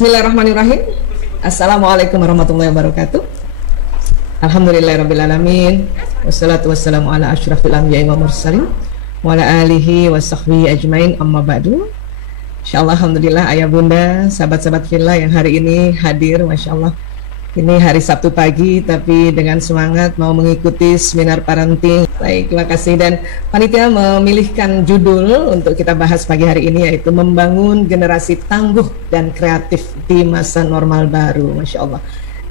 Bismillahirrahmanirrahim. Assalamualaikum warahmatullahi wabarakatuh. Alhamdulillahirrabbilalamin. Wassalatu wassalamu ala asyrafil anbiya'i wa mursalin wa ala alihi wa sahbihi ajmain, amma ba'du. Insyaallah, alhamdulillah ayah bunda, sahabat-sahabat fillah yang hari ini hadir, Masya Allah. Ini hari Sabtu pagi tapi dengan semangat mau mengikuti seminar parenting. Baik, terima kasih. Dan panitia memilihkan judul untuk kita bahas pagi hari ini, yaitu membangun generasi tangguh dan kreatif di masa normal baru. Masya Allah,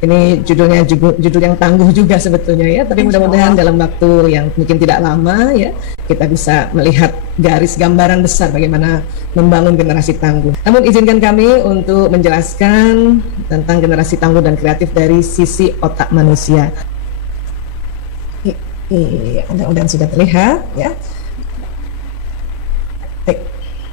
ini judulnya judul yang tangguh juga sebetulnya ya, tapi mudah-mudahan dalam waktu yang mungkin tidak lama ya, kita bisa melihat garis gambaran besar bagaimana membangun generasi tangguh. Namun izinkan kami untuk menjelaskan tentang generasi tangguh dan kreatif dari sisi otak manusia. Mudah-mudahan sudah terlihat ya.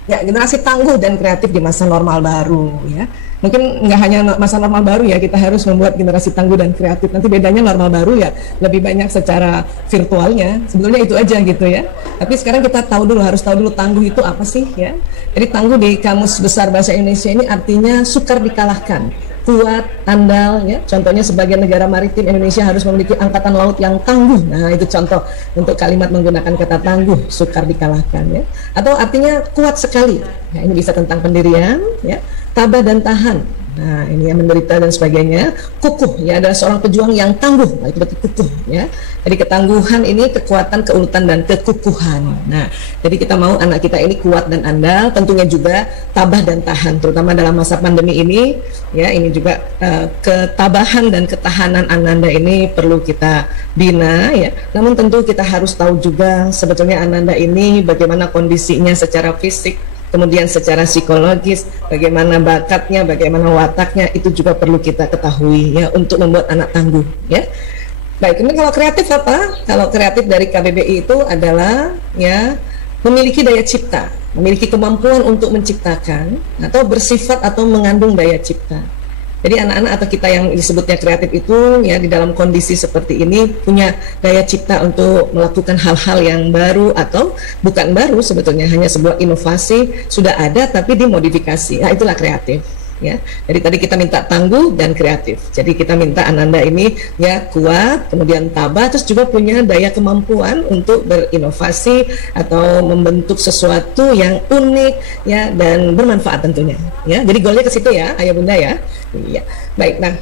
Ya, generasi tangguh dan kreatif di masa normal baru ya. Mungkin nggak hanya masa normal baru ya, kita harus membuat generasi tangguh dan kreatif. Nanti bedanya normal baru ya lebih banyak secara virtualnya, sebetulnya itu aja gitu ya. Tapi sekarang kita harus tahu dulu tangguh itu apa sih ya. Jadi tangguh di Kamus Besar Bahasa Indonesia ini artinya sukar dikalahkan, kuat, andal ya. Contohnya sebagai negara maritim, Indonesia harus memiliki angkatan laut yang tangguh. Nah, itu contoh untuk kalimat menggunakan kata tangguh, sukar dikalahkan ya. Atau artinya kuat sekali. Nah, ini bisa tentang pendirian ya, tabah dan tahan. Nah, ini yang menderita dan sebagainya. Kukuh ya, adalah seorang pejuang yang tangguh. Nah, itu berarti kukuh ya. Jadi ketangguhan ini kekuatan, keuletan dan kekukuhan. Nah, jadi kita mau anak kita ini kuat dan andal, tentunya juga tabah dan tahan, terutama dalam masa pandemi ini ya. Ini juga ketabahan dan ketahanan Ananda ini perlu kita bina ya. Namun tentu kita harus tahu juga sebetulnya Ananda ini bagaimana kondisinya secara fisik, kemudian secara psikologis, bagaimana bakatnya, bagaimana wataknya, itu juga perlu kita ketahui ya untuk membuat anak tangguh ya. Baik, ini kalau kreatif apa? Kalau kreatif dari KBBI itu adalah ya memiliki daya cipta, memiliki kemampuan untuk menciptakan atau bersifat atau mengandung daya cipta. Jadi anak-anak atau kita yang disebutnya kreatif itu ya di dalam kondisi seperti ini punya daya cipta untuk melakukan hal-hal yang baru atau bukan baru, sebetulnya hanya sebuah inovasi sudah ada tapi dimodifikasi. Nah, itulah kreatif ya. Jadi tadi kita minta tangguh dan kreatif. Jadi kita minta Ananda ini ya kuat, kemudian tabah, terus juga punya daya kemampuan untuk berinovasi atau membentuk sesuatu yang unik ya dan bermanfaat tentunya ya. Jadi goalnya ke situ ya, ayah bunda ya. Iya. Baik, nah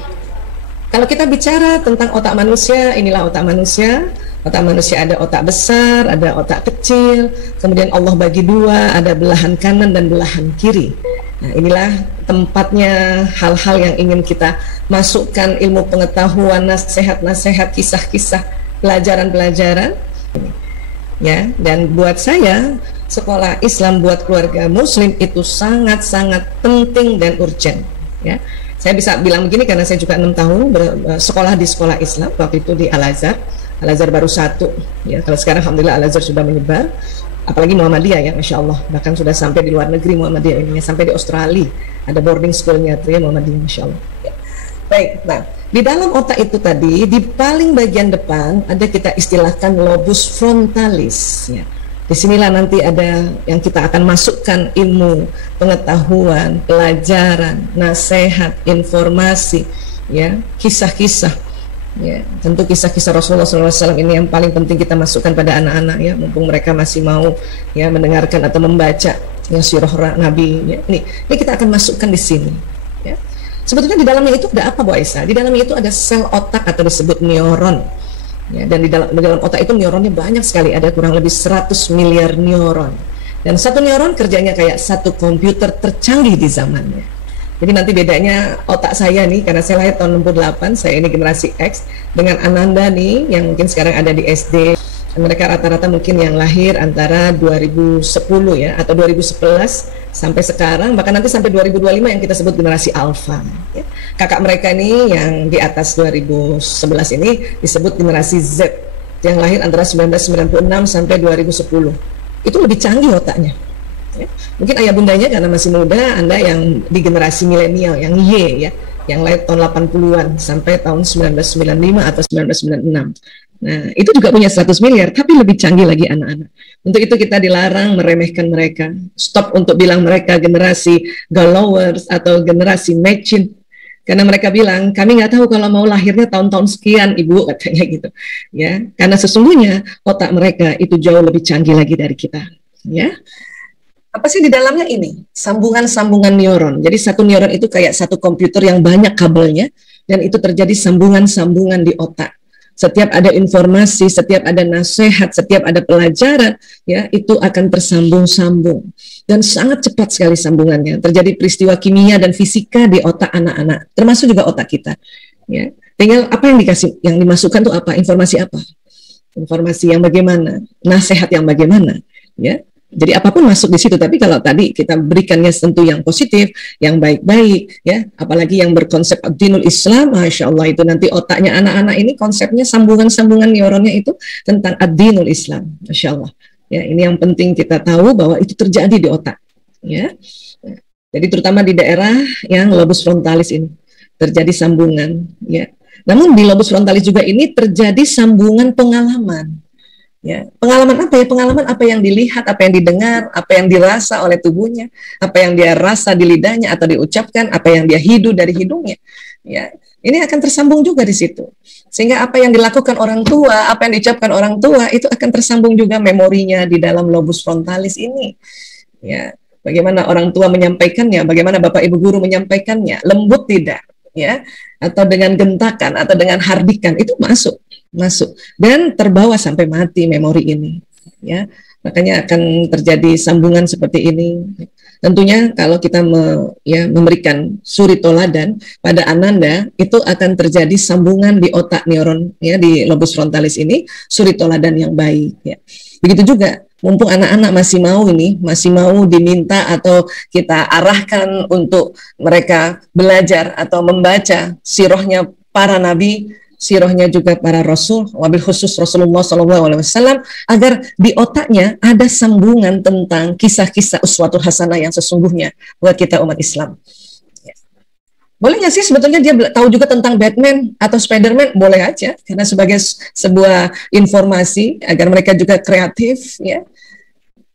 kalau kita bicara tentang otak manusia, inilah otak manusia. Otak manusia ada otak besar, ada otak kecil, kemudian Allah bagi dua, ada belahan kanan dan belahan kiri. Nah, inilah tempatnya hal-hal yang ingin kita masukkan, ilmu pengetahuan, nasihat-nasihat, kisah-kisah, pelajaran-pelajaran ya. Dan buat saya, sekolah Islam buat keluarga muslim itu sangat-sangat penting dan urgent ya. Saya bisa bilang begini karena saya juga 6 tahun sekolah di sekolah Islam, waktu itu di Al-Azhar. Al-Azhar baru 1 ya. Kalau sekarang alhamdulillah Al-Azhar sudah menyebar, apalagi Muhammadiyah ya, Masya Allah, bahkan sudah sampai di luar negeri Muhammadiyah ini, sampai di Australia ada boarding schoolnya tuh ya Muhammadiyah, Masya Allah ya. Baik, nah di dalam otak itu tadi di paling bagian depan ada kita istilahkan lobus frontalis ya. Disinilah nanti ada yang kita akan masukkan ilmu, pengetahuan, pelajaran, nasihat, informasi ya, kisah-kisah ya. Tentu kisah-kisah Rasulullah SAW ini yang paling penting kita masukkan pada anak-anak ya, mumpung mereka masih mau ya mendengarkan atau membaca ya sirah Nabi ya. Ini kita akan masukkan di sini ya. Sebetulnya di dalamnya itu ada apa Bu Aisyah? Di dalamnya itu ada sel otak atau disebut neuron ya, dan di dalam otak itu neuronnya banyak sekali, ada kurang lebih 100 miliar neuron, dan satu neuron kerjanya kayak satu komputer tercanggih di zamannya. Jadi nanti bedanya otak saya nih, karena saya lahir tahun 68, saya ini generasi X, dengan Ananda nih yang mungkin sekarang ada di SD. Mereka rata-rata mungkin yang lahir antara 2010 ya, atau 2011 sampai sekarang, bahkan nanti sampai 2025 yang kita sebut generasi Alpha ya. Kakak mereka ini yang di atas 2011 ini disebut generasi Z, yang lahir antara 1996 sampai 2010. Itu lebih canggih otaknya ya. Mungkin ayah bundanya karena masih muda, Anda yang di generasi milenial, yang Y ya, yang lahir tahun 80-an sampai tahun 1995 atau 1996. Nah, itu juga punya 100 miliar, tapi lebih canggih lagi anak-anak. Untuk itu kita dilarang meremehkan mereka. Stop untuk bilang mereka generasi galowers atau generasi mecin. Karena mereka bilang, kami nggak tahu kalau mau lahirnya tahun-tahun sekian, Ibu, katanya gitu. Ya, karena sesungguhnya otak mereka itu jauh lebih canggih lagi dari kita. Ya, apa sih di dalamnya ini? Sambungan-sambungan neuron. Jadi satu neuron itu kayak satu komputer yang banyak kabelnya, dan itu terjadi sambungan-sambungan di otak. Setiap ada informasi, setiap ada nasihat, setiap ada pelajaran, ya itu akan tersambung-sambung dan sangat cepat sekali sambungannya. Terjadi peristiwa kimia dan fisika di otak anak-anak, termasuk juga otak kita. Ya, tinggal apa yang dikasih, yang dimasukkan tuh apa, informasi apa, informasi yang bagaimana, nasihat yang bagaimana, ya. Jadi apapun masuk di situ, tapi kalau tadi kita berikannya tentu yang positif, yang baik-baik, ya, apalagi yang berkonsep dinul Islam, Masya Allah, itu nanti otaknya anak-anak ini konsepnya sambungan-sambungan neuronnya itu tentang ad-dinul Islam, Masya Allah. Ya, ini yang penting kita tahu bahwa itu terjadi di otak. Ya, jadi terutama di daerah yang lobus frontalis ini terjadi sambungan. Ya, namun di lobus frontalis juga ini terjadi sambungan pengalaman. Ya, pengalaman apa ya? Pengalaman apa yang dilihat, apa yang didengar, apa yang dirasa oleh tubuhnya, apa yang dia rasa di lidahnya atau diucapkan, apa yang dia hidu dari hidungnya. Ya, ini akan tersambung juga di situ. Sehingga apa yang dilakukan orang tua, apa yang diucapkan orang tua itu akan tersambung juga memorinya di dalam lobus frontalis ini. Ya, bagaimana orang tua menyampaikannya, bagaimana bapak ibu guru menyampaikannya, lembut tidak, ya, atau dengan gentakan atau dengan hardikan, itu masuk dan terbawa sampai mati memori ini, ya. Makanya akan terjadi sambungan seperti ini. Tentunya kalau kita memberikan suri toladan pada Ananda, itu akan terjadi sambungan di otak neuron, ya, di lobus frontalis ini, suri toladan yang baik, ya. Begitu juga mumpung anak-anak masih mau diminta atau kita arahkan untuk mereka belajar atau membaca sirahnya para nabi, sirahnya juga para rasul, wabil khusus Rasulullah SAW, agar di otaknya ada sambungan tentang kisah-kisah uswatul hasanah yang sesungguhnya buat kita umat Islam. Boleh nggak sih sebetulnya dia tahu juga tentang Batman atau Spiderman? Boleh aja, karena sebagai sebuah informasi agar mereka juga kreatif, ya.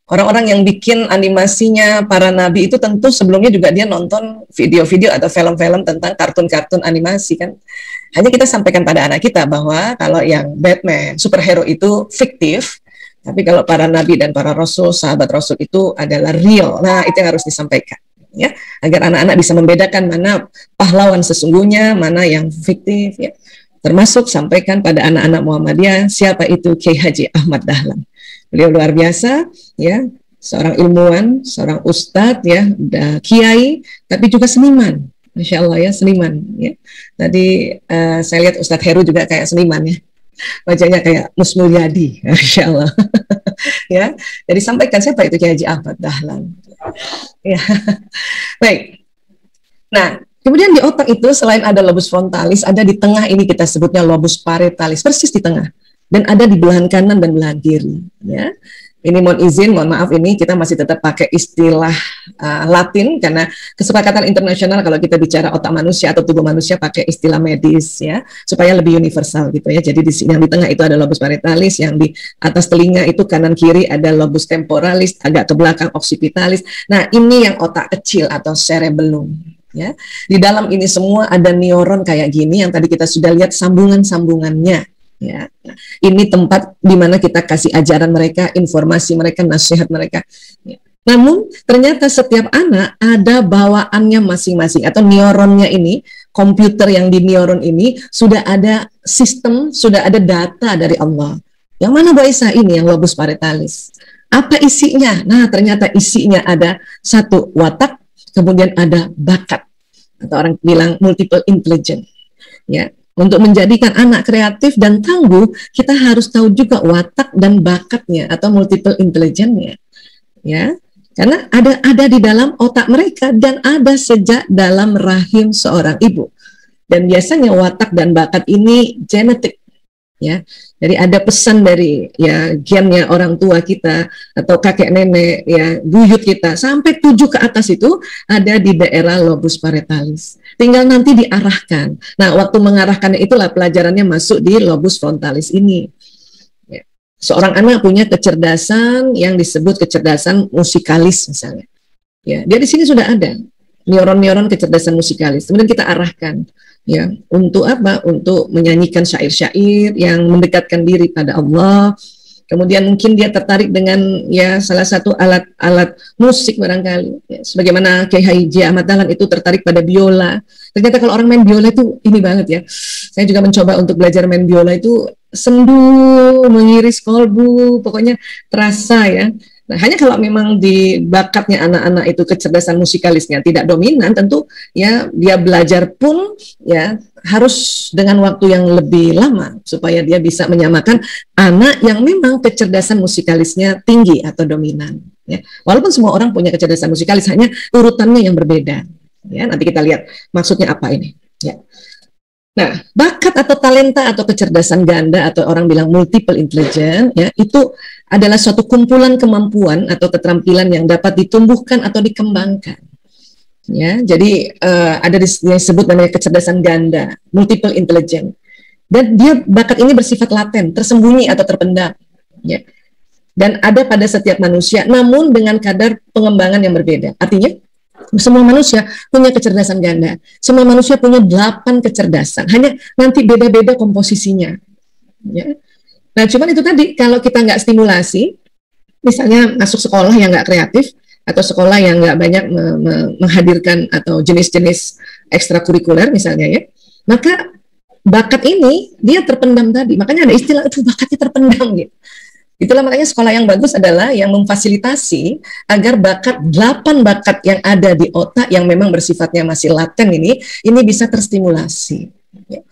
Orang-orang yang bikin animasinya para nabi itu tentu sebelumnya juga dia nonton video-video atau film-film tentang kartun-kartun animasi, kan. Hanya kita sampaikan pada anak kita bahwa kalau yang Batman, superhero itu fiktif, tapi kalau para nabi dan para rasul, sahabat rasul itu adalah real. Nah, itu yang harus disampaikan, ya, agar anak-anak bisa membedakan mana pahlawan sesungguhnya, mana yang fiktif, ya. Termasuk sampaikan pada anak-anak Muhammadiyah siapa itu Kiai Haji Ahmad Dahlan. Beliau luar biasa, ya, seorang ilmuwan, seorang ustadz, ya, kiai, tapi juga seniman. Masya Allah, ya, seniman, ya. Tadi saya lihat Ustadz Heru juga kayak seniman, ya, wajahnya kayak Mus Mulyadi, Masya Allah. Ya, jadi sampaikan siapa itu Kiai Haji Ahmad Dahlan. Ya, baik. Nah, kemudian di otak itu selain ada lobus frontalis, ada di tengah ini kita sebutnya lobus parietalis, persis di tengah. Dan ada di belahan kanan dan belahan kiri, ya. Ini mohon maaf ini kita masih tetap pakai istilah Latin karena kesepakatan internasional kalau kita bicara otak manusia atau tubuh manusia pakai istilah medis, ya, supaya lebih universal gitu, ya. Jadi di sini yang di tengah itu ada lobus parietalis, yang di atas telinga itu kanan kiri ada lobus temporalis, agak ke belakang occipitalis. Nah, ini yang otak kecil atau cerebellum, ya. Di dalam ini semua ada neuron kayak gini yang tadi kita sudah lihat sambungan-sambungannya. Ya, ini tempat di mana kita kasih ajaran mereka, informasi mereka, nasihat mereka. Ya. Namun ternyata setiap anak ada bawaannya masing-masing atau neuronnya ini, komputer yang di neuron ini sudah ada sistem, sudah ada data dari Allah. Yang mana Bu Aisyah ini yang lobus parietalis? Apa isinya? Nah, ternyata isinya ada satu watak, kemudian ada bakat atau orang bilang multiple intelligence. Ya. Untuk menjadikan anak kreatif dan tangguh, kita harus tahu juga watak dan bakatnya atau multiple intelligence-nya, ya. Karena ada di dalam otak mereka dan ada sejak dalam rahim seorang ibu. Dan biasanya watak dan bakat ini genetik, ya. Jadi ada pesan dari ya gennya orang tua kita atau kakek nenek ya, buyut kita sampai 7 ke atas itu ada di daerah lobus parietalis. Tinggal nanti diarahkan. Nah, waktu mengarahkannya itulah pelajarannya masuk di lobus frontalis ini. Ya. Seorang anak punya kecerdasan yang disebut kecerdasan musikalis misalnya. Ya, dia di sini sudah ada neuron-neuron kecerdasan musikalis. Kemudian kita arahkan ya untuk apa? Untuk menyanyikan syair-syair yang mendekatkan diri pada Allah. Kemudian mungkin dia tertarik dengan ya salah satu alat musik barangkali. Ya, sebagaimana Kiai Haji Ahmad Dahlan itu tertarik pada biola. Ternyata kalau orang main biola itu ini banget ya. Saya juga mencoba untuk belajar main biola itu sendu, mengiris kolbu, pokoknya terasa ya. Nah, hanya kalau memang di bakatnya anak-anak itu kecerdasan musikalisnya tidak dominan, tentu ya dia belajar pun ya harus dengan waktu yang lebih lama supaya dia bisa menyamakan anak yang memang kecerdasan musikalisnya tinggi atau dominan. Ya. Walaupun semua orang punya kecerdasan musikalis, hanya urutannya yang berbeda. Ya, nanti kita lihat maksudnya apa ini. Ya. Nah, bakat atau talenta atau kecerdasan ganda atau orang bilang multiple intelligence ya itu adalah suatu kumpulan kemampuan atau keterampilan yang dapat ditumbuhkan atau dikembangkan. Ya, jadi ada disebut namanya kecerdasan ganda, multiple intelligence. Dan dia bakat ini bersifat laten, tersembunyi atau terpendam. Ya. Dan ada pada setiap manusia, namun dengan kadar pengembangan yang berbeda. Artinya semua manusia punya kecerdasan ganda. Semua manusia punya 8 kecerdasan. Hanya nanti beda-beda komposisinya. Ya. Nah, cuman itu tadi, kalau kita nggak stimulasi, misalnya masuk sekolah yang nggak kreatif, atau sekolah yang nggak banyak menghadirkan atau jenis-jenis ekstrakurikuler misalnya ya, maka bakat ini dia terpendam tadi. Makanya ada istilah, itu bakatnya terpendam gitu. Itulah makanya sekolah yang bagus adalah yang memfasilitasi agar 8 bakat yang ada di otak yang memang bersifatnya masih laten ini bisa terstimulasi. Ya.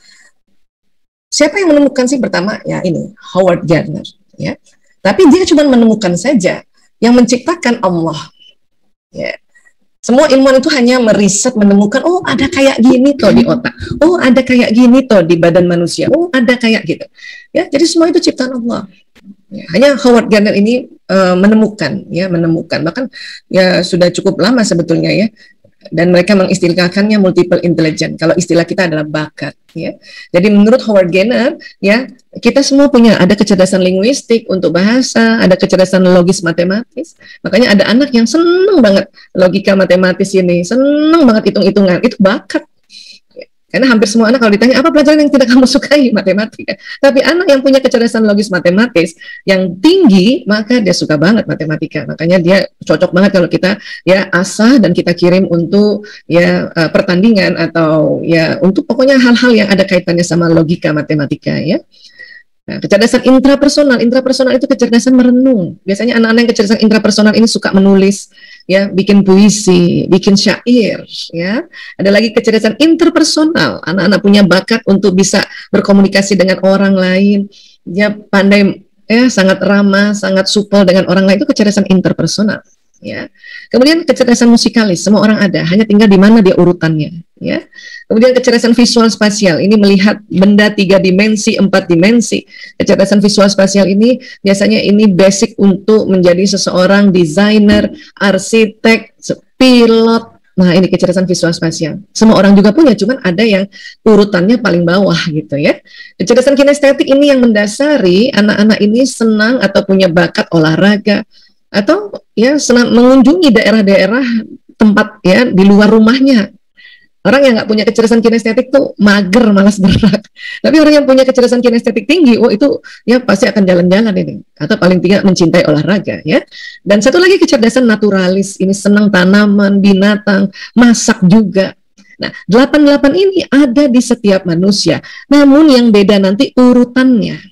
Siapa yang menemukan sih pertama? Ya ini, Howard Gardner. Ya. Tapi dia cuma menemukan saja, yang menciptakan Allah. Ya. Semua ilmuwan itu hanya meriset, menemukan, oh ada kayak gini toh di otak, oh ada kayak gini toh di badan manusia, oh ada kayak gitu. Ya, jadi semua itu ciptaan Allah. Ya, hanya Howard Gardner ini menemukan bahkan ya sudah cukup lama sebetulnya ya, dan mereka mengistilahkannya multiple intelligence. Kalau istilah kita adalah bakat ya. Jadi menurut Howard Gardner ya, kita semua punya ada kecerdasan linguistik untuk bahasa, ada kecerdasan logis matematis. Makanya ada anak yang seneng banget logika matematis ini, seneng banget hitung-hitungan, itu bakat. Karena hampir semua anak kalau ditanya apa pelajaran yang tidak kamu sukai, matematika. Tapi anak yang punya kecerdasan logis matematis yang tinggi, maka dia suka banget matematika. Makanya dia cocok banget kalau kita ya asah dan kita kirim untuk ya pertandingan atau ya untuk pokoknya hal-hal yang ada kaitannya sama logika matematika ya. Nah, kecerdasan intrapersonal itu kecerdasan merenung. Biasanya anak-anak yang kecerdasan intrapersonal ini suka menulis, ya, bikin puisi, bikin syair, ya. Ada lagi kecerdasan interpersonal. Anak-anak punya bakat untuk bisa berkomunikasi dengan orang lain. Dia pandai, ya, sangat ramah, sangat supel dengan orang lain. Itu kecerdasan interpersonal. Ya. Kemudian kecerdasan musikalis, semua orang ada, hanya tinggal di mana dia urutannya, ya. Kemudian kecerdasan visual spasial, ini melihat benda 3 dimensi, 4 dimensi. Kecerdasan visual spasial ini biasanya ini basic untuk menjadi seseorang desainer, arsitek, pilot. Nah, ini kecerdasan visual spasial. Semua orang juga punya, cuman ada yang urutannya paling bawah gitu ya. Kecerdasan kinestetik ini yang mendasari anak-anak ini senang atau punya bakat olahraga, atau ya senang mengunjungi daerah-daerah tempat ya di luar rumahnya. Orang yang nggak punya kecerdasan kinestetik tuh mager, malas gerak. Tapi orang yang punya kecerdasan kinestetik tinggi, oh itu ya pasti akan jalan-jalan ini, atau paling tidak mencintai olahraga ya. Dan satu lagi kecerdasan naturalis, ini senang tanaman, binatang, masak juga. Nah, 88 ini ada di setiap manusia. Namun yang beda nanti urutannya.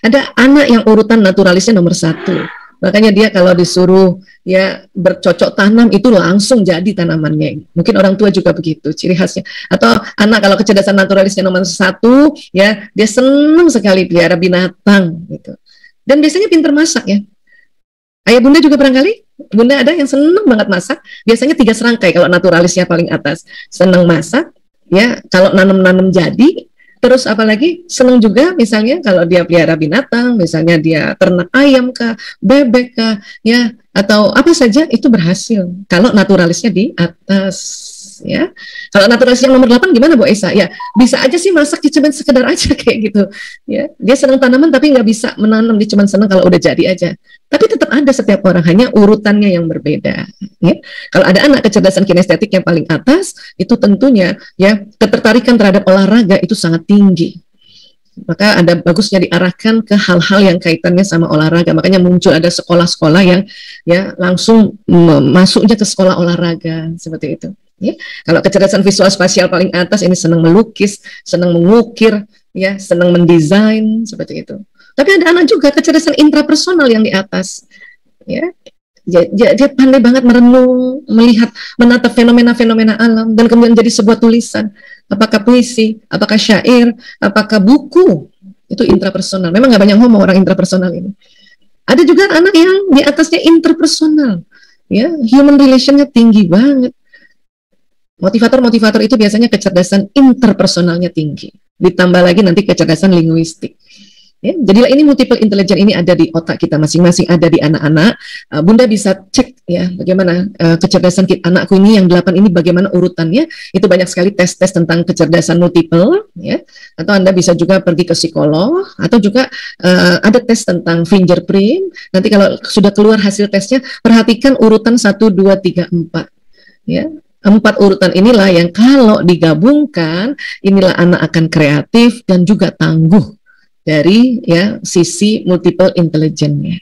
Ada anak yang urutan naturalisnya nomor 1. Makanya dia kalau disuruh ya bercocok tanam itu langsung jadi tanamannya. Mungkin orang tua juga begitu ciri khasnya. Atau anak kalau kecerdasan naturalisnya nomor 1 ya dia senang sekali pelihara binatang gitu. Dan biasanya pintar masak ya. Ayah bunda juga barangkali, bunda ada yang senang banget masak. Biasanya 3 serangkai kalau naturalisnya paling atas. Senang masak ya, kalau nanam-nanam jadi, Terus apalagi senang juga misalnya kalau dia pelihara binatang, misalnya dia ternak ayam kah, bebek kah, ya, atau apa saja itu berhasil kalau naturalisnya di atas. Ya, kalau naturalis yang nomor 8 gimana Bu Esa? Ya, bisa aja sih masak cuma sekedar aja kayak gitu. Ya, dia senang tanaman tapi nggak bisa menanam, dia cuma senang kalau udah jadi aja. Tapi tetap ada setiap orang, hanya urutannya yang berbeda. Ya, kalau ada anak kecerdasan kinestetik yang paling atas, itu tentunya ya ketertarikan terhadap olahraga itu sangat tinggi. Maka ada bagusnya diarahkan ke hal-hal yang kaitannya sama olahraga. Makanya muncul ada sekolah-sekolah yang ya langsung masuknya ke sekolah olahraga seperti itu. Ya. Kalau kecerdasan visual spasial paling atas ini senang melukis, senang mengukir, ya, senang mendesain seperti itu. Tapi ada anak juga kecerdasan intrapersonal yang di atas. Ya. Dia pandai banget merenung, melihat, menatap fenomena-fenomena alam, dan kemudian jadi sebuah tulisan. Apakah puisi, apakah syair, apakah buku, itu intrapersonal. Memang nggak banyak ngomong orang intrapersonal ini. Ada juga anak yang di atasnya interpersonal, ya, human relationnya tinggi banget. Motivator-motivator itu biasanya kecerdasan interpersonalnya tinggi. Ditambah lagi nanti kecerdasan linguistik. Ya, jadilah ini multiple intelligence ini ada di otak kita masing-masing, ada di anak-anak. Bunda bisa cek ya bagaimana kecerdasan anakku ini yang 8 ini bagaimana urutannya. Itu banyak sekali tes-tes tentang kecerdasan multiple ya. Atau Anda bisa juga pergi ke psikolog atau juga ada tes tentang fingerprint. Nanti kalau sudah keluar hasil tesnya, perhatikan urutan 1 2 3 4 ya. 4 urutan inilah yang kalau digabungkan, inilah anak akan kreatif dan juga tangguh dari ya sisi multiple intelligence-nya.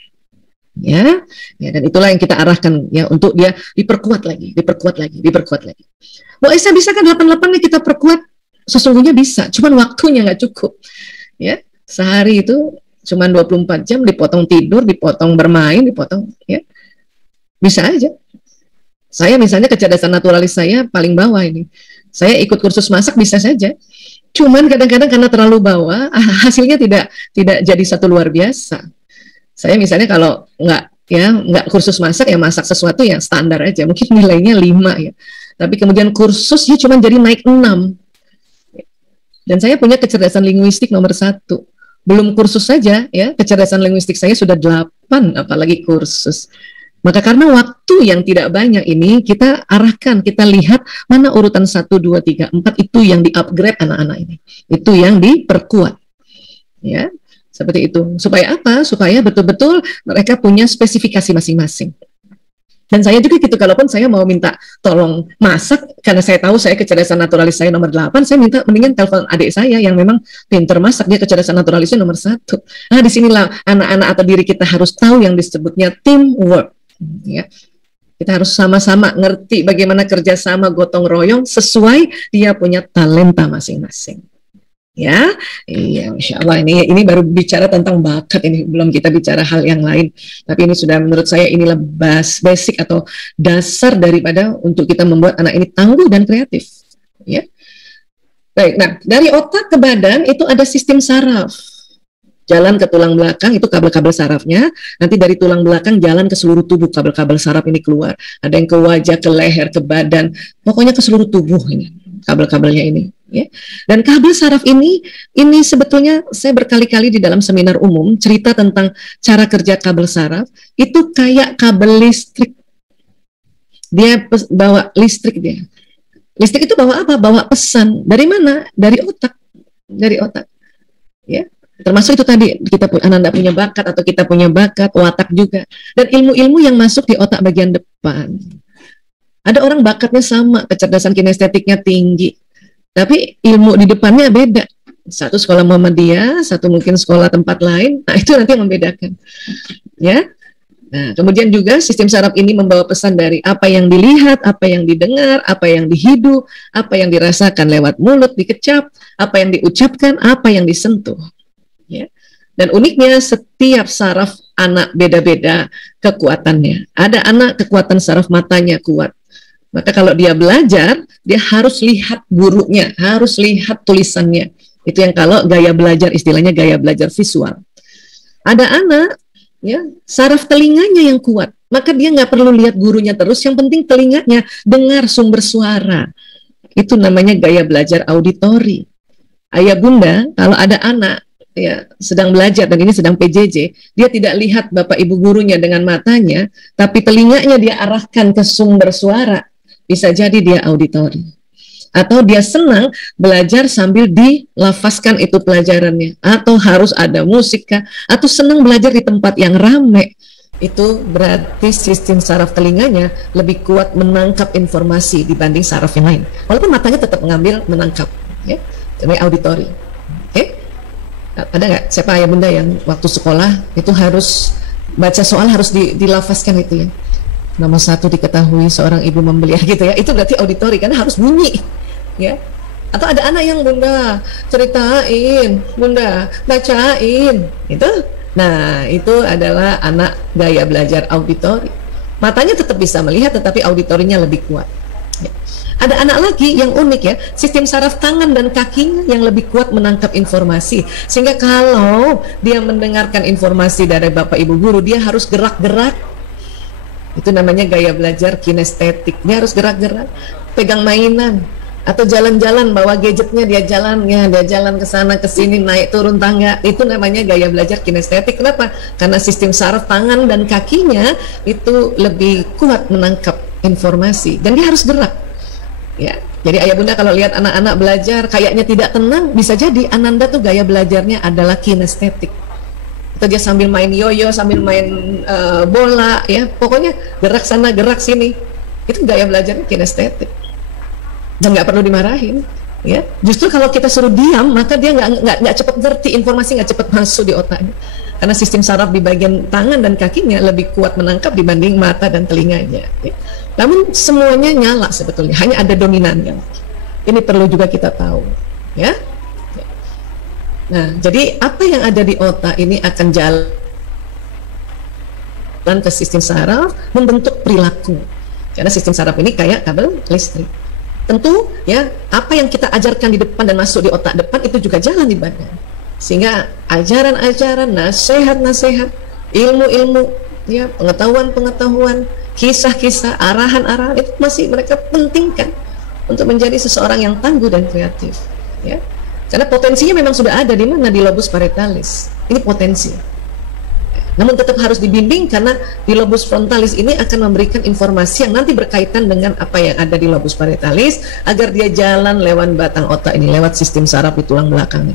Ya, dan itulah yang kita arahkan ya untuk dia diperkuat lagi. Bu Esa, bisa kan 88 nih kita perkuat? Sesungguhnya bisa, cuman waktunya nggak cukup. Ya, sehari itu cuman 24 jam, dipotong tidur, dipotong bermain, dipotong ya. Bisa aja. Saya misalnya kecerdasan naturalis saya paling bawah ini. Saya ikut kursus masak bisa saja. Cuman kadang-kadang karena terlalu bawah, hasilnya tidak jadi satu luar biasa. Saya misalnya kalau nggak kursus masak, ya masak sesuatu yang standar aja, mungkin nilainya 5 ya. Tapi kemudian kursus ya cuma jadi naik 6. Dan saya punya kecerdasan linguistik nomor 1. Belum kursus saja ya, kecerdasan linguistik saya sudah 8, apalagi kursus. Maka karena waktu yang tidak banyak ini, kita arahkan, kita lihat mana urutan 1, 2, 3, 4 itu yang di-upgrade anak-anak ini. Itu yang diperkuat. Ya, seperti itu. Supaya apa? Supaya betul-betul mereka punya spesifikasi masing-masing. Dan saya juga gitu, kalaupun saya mau minta tolong masak, karena saya tahu saya kecerdasan naturalis saya nomor 8, saya minta mendingan telepon adik saya yang memang pinter masak, dia kecerdasan naturalisnya nomor 1. Nah, disinilah anak-anak atau diri kita harus tahu yang disebutnya teamwork. Ya, kita harus sama-sama ngerti bagaimana kerjasama gotong royong sesuai dia punya talenta masing-masing. Ya, iya, Masya Allah, ini baru bicara tentang bakat, ini belum kita bicara hal yang lain. Tapi ini sudah menurut saya inilah basic atau dasar daripada untuk kita membuat anak ini tangguh dan kreatif. Ya, baik. Nah, dari otak ke badan itu ada sistem saraf. Jalan ke tulang belakang itu kabel-kabel sarafnya, nanti dari tulang belakang jalan ke seluruh tubuh, kabel-kabel saraf ini keluar. Ada yang ke wajah, ke leher, ke badan, pokoknya ke seluruh tubuh ini kabel-kabelnya ini. Ya. Dan kabel saraf ini sebetulnya saya berkali-kali di dalam seminar umum cerita tentang cara kerja kabel saraf. Itu kayak kabel listrik. Dia bawa listrik dia. Listrik itu bawa apa? Bawa pesan. Dari mana? Dari otak. Dari otak. Ya. Termasuk itu tadi kita Ananda punya bakat atau kita punya bakat, watak juga. Dan ilmu-ilmu yang masuk di otak bagian depan. Ada orang bakatnya sama, kecerdasan kinestetiknya tinggi. Tapi ilmu di depannya beda. Satu sekolah Muhammadiyah, satu mungkin sekolah tempat lain. Nah, itu nanti yang membedakan. Ya. Nah, kemudian juga sistem saraf ini membawa pesan dari apa yang dilihat, apa yang didengar, apa yang dihidup, apa yang dirasakan lewat mulut, dikecap, apa yang diucapkan, apa yang disentuh. Ya. Dan uniknya setiap saraf anak beda-beda kekuatannya. Ada anak kekuatan saraf matanya kuat. Maka kalau dia belajar, dia harus lihat gurunya, harus lihat tulisannya. Itu yang kalau gaya belajar, istilahnya gaya belajar visual. Ada anak, ya, saraf telinganya yang kuat. Maka dia nggak perlu lihat gurunya terus, yang penting telinganya dengar sumber suara. Itu namanya gaya belajar auditori. ayah bunda kalau ada anak ya sedang belajar dan ini sedang PJJ, dia tidak lihat bapak ibu gurunya dengan matanya, tapi telinganya dia arahkan ke sumber suara, bisa jadi dia auditori. Atau dia senang belajar sambil dilafazkan itu pelajarannya, atau harus ada musik kah, atau senang belajar di tempat yang ramai, itu berarti sistem saraf telinganya lebih kuat menangkap informasi dibanding saraf yang lain. Walaupun matanya tetap mengambil, menangkap, ya, jadi auditori. Oke, ada nggak siapa ayah bunda yang waktu sekolah itu harus baca soal harus dilafazkan itu ya? Nomor 1 diketahui seorang ibu membeli gitu ya, itu berarti auditori karena harus bunyi. Ya, atau ada anak yang bunda ceritain, bunda bacain, itu, nah itu adalah anak gaya belajar auditori. Matanya tetap bisa melihat, tetapi auditorinya lebih kuat. Ya. Ada anak lagi yang unik ya, sistem saraf tangan dan kakinya yang lebih kuat menangkap informasi, sehingga kalau dia mendengarkan informasi dari bapak ibu guru, dia harus gerak-gerak. Itu namanya gaya belajar kinestetik. Dia harus gerak-gerak, pegang mainan, atau jalan-jalan bawa gadgetnya, dia jalan ke sana ke sini, naik turun tangga, itu namanya gaya belajar kinestetik. Kenapa? Karena sistem saraf tangan dan kakinya itu lebih kuat menangkap informasi dan dia harus gerak. Ya, jadi ayah bunda kalau lihat anak-anak belajar kayaknya tidak tenang, bisa jadi ananda tuh gaya belajarnya adalah kinestetik. Atau dia sambil main yoyo, sambil main bola, ya pokoknya gerak sana gerak sini, itu gaya belajarnya kinestetik. Dan nggak perlu dimarahin, ya. Justru kalau kita suruh diam, maka dia nggak cepat ngerti, informasi nggak cepat masuk di otaknya, karena sistem saraf di bagian tangan dan kakinya lebih kuat menangkap dibanding mata dan telinganya. Ya. Namun semuanya nyala sebetulnya, hanya ada dominannya. Ini perlu juga kita tahu, ya. Nah, jadi apa yang ada di otak ini akan jalan ke sistem saraf, membentuk perilaku. Karena sistem saraf ini kayak kabel listrik. Tentu ya, apa yang kita ajarkan di depan dan masuk di otak depan itu juga jalan di badan. Sehingga ajaran-ajaran, nasihat-nasihat, ilmu-ilmu, ya, pengetahuan-pengetahuan, kisah-kisah, arahan-arahan itu masih mereka pentingkan untuk menjadi seseorang yang tangguh dan kreatif, ya. Karena potensinya memang sudah ada di mana, di lobus parietalis. Ini potensi. Namun tetap harus dibimbing karena di lobus frontalis ini akan memberikan informasi yang nanti berkaitan dengan apa yang ada di lobus parietalis agar dia jalan lewat batang otak ini, lewat sistem saraf di tulang belakang.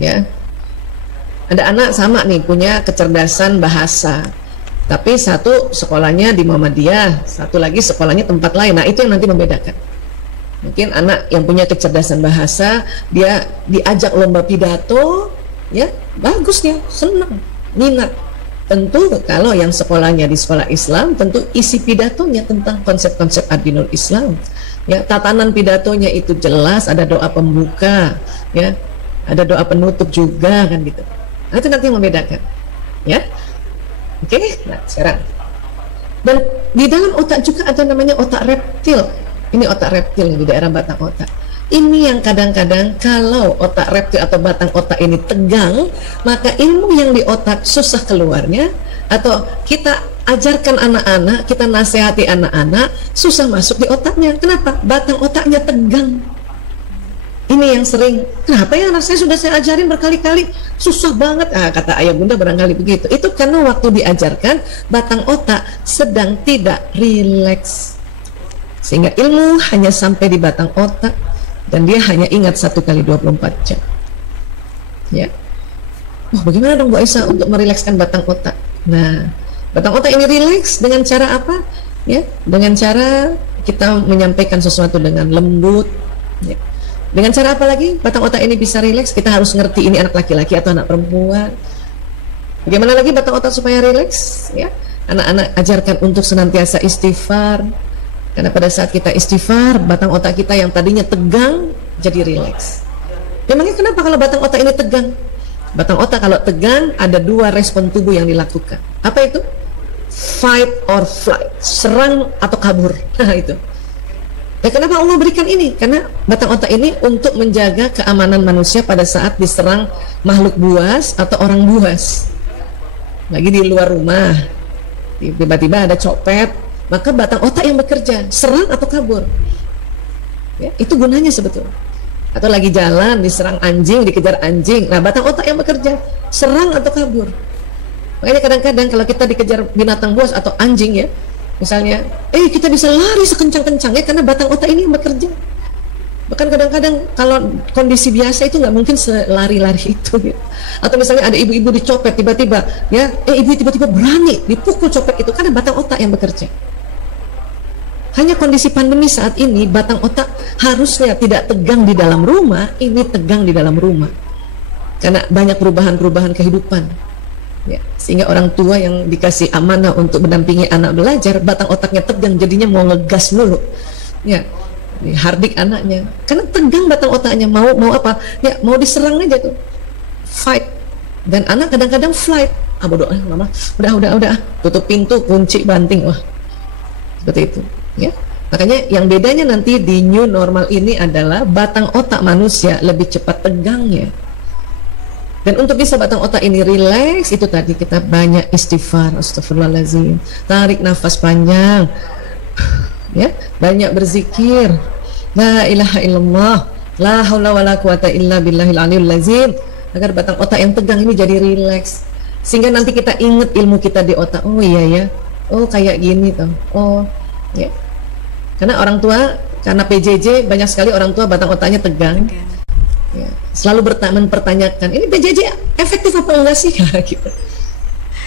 Ya. Ada anak sama nih punya kecerdasan bahasa, tapi satu sekolahnya di Muhammadiyah, satu lagi sekolahnya tempat lain. Nah, itu yang nanti membedakan. Mungkin anak yang punya kecerdasan bahasa, dia diajak lomba pidato, ya bagus, dia senang, minat. Tentu kalau yang sekolahnya di sekolah Islam, tentu isi pidatonya tentang konsep-konsep Adinul Islam, ya, tatanan pidatonya itu jelas, ada doa pembuka, ya, ada doa penutup juga, kan gitu. Nah, itu nanti yang membedakan, ya. Oke, nah sekarang, dan di dalam otak juga ada namanya otak reptil. Ini otak reptil di daerah batang otak. Ini yang kadang-kadang kalau otak reptil atau batang otak ini tegang, maka ilmu yang di otak susah keluarnya, atau kita ajarkan anak-anak, kita nasihati anak-anak, susah masuk di otaknya. Kenapa? Batang otaknya tegang. Ini yang sering, kenapa ya anak saya sudah saya ajarin berkali-kali, susah banget. Kata ayah bunda barangkali begitu. Itu karena waktu diajarkan, batang otak sedang tidak rileks. Sehingga ilmu hanya sampai di batang otak, dan dia hanya ingat 1 kali 24 jam. Ya. Bagaimana dong Bu Aisyah untuk merilekskan batang otak? Nah, batang otak ini rileks dengan cara apa? Ya, dengan cara kita menyampaikan sesuatu dengan lembut. Ya. Dengan cara apa lagi? Batang otak ini bisa rileks. Kita harus ngerti ini anak laki-laki atau anak perempuan. Bagaimana lagi batang otak supaya rileks? Ya, anak-anak ajarkan untuk senantiasa istighfar. Karena pada saat kita istighfar, batang otak kita yang tadinya tegang jadi rileks. Memangnya kenapa kalau batang otak ini tegang? Batang otak kalau tegang ada 2 respon tubuh yang dilakukan. Apa itu? Fight or flight, serang atau kabur. Nah itu. Ya, kenapa Allah berikan ini? Karena batang otak ini untuk menjaga keamanan manusia pada saat diserang makhluk buas atau orang buas. Lagi di luar rumah, tiba-tiba ada copet, maka batang otak yang bekerja, serang atau kabur. Ya, itu gunanya sebetulnya. atau lagi jalan diserang anjing, dikejar anjing. Nah, batang otak yang bekerja, serang atau kabur. Makanya kadang-kadang kalau kita dikejar binatang buas atau anjing ya, misalnya, kita bisa lari sekencang-kencangnya karena batang otak ini yang bekerja. Bahkan kadang-kadang kalau kondisi biasa itu nggak mungkin selari-lari itu gitu. Atau misalnya ada ibu-ibu dicopet tiba-tiba ya, ibu tiba-tiba berani dipukul copet itu karena batang otak yang bekerja. Hanya kondisi pandemi saat ini batang otak harusnya tidak tegang di dalam rumah, ini tegang di dalam rumah karena banyak perubahan-perubahan kehidupan ya, sehingga orang tua yang dikasih amanah untuk mendampingi anak belajar, batang otaknya tegang, jadinya mau ngegas dulu ya, hardik anaknya karena tegang batang otaknya, mau apa ya, mau diserang aja tuh, fight. Dan anak kadang-kadang flight, bodoh mama, udah tutup pintu, kunci, banting, wah seperti itu ya. Makanya yang bedanya nanti di new normal ini adalah batang otak manusia lebih cepat tegangnya. Dan untuk bisa batang otak ini rileks, itu tadi kita banyak istighfar, astagfirullahaladzim, tarik nafas panjang ya, banyak berzikir, la ilaha illallah, la haula wala quwata illa billahil aliyul lazim, agar batang otak yang tegang ini jadi rileks, sehingga nanti kita ingat ilmu kita di otak. Oh iya ya, oh kayak gini tuh, oh ya. Karena orang tua, karena PJJ banyak sekali orang tua batang otaknya tegang ya, selalu mempertanyakan, ini PJJ efektif apa enggak sih gitu.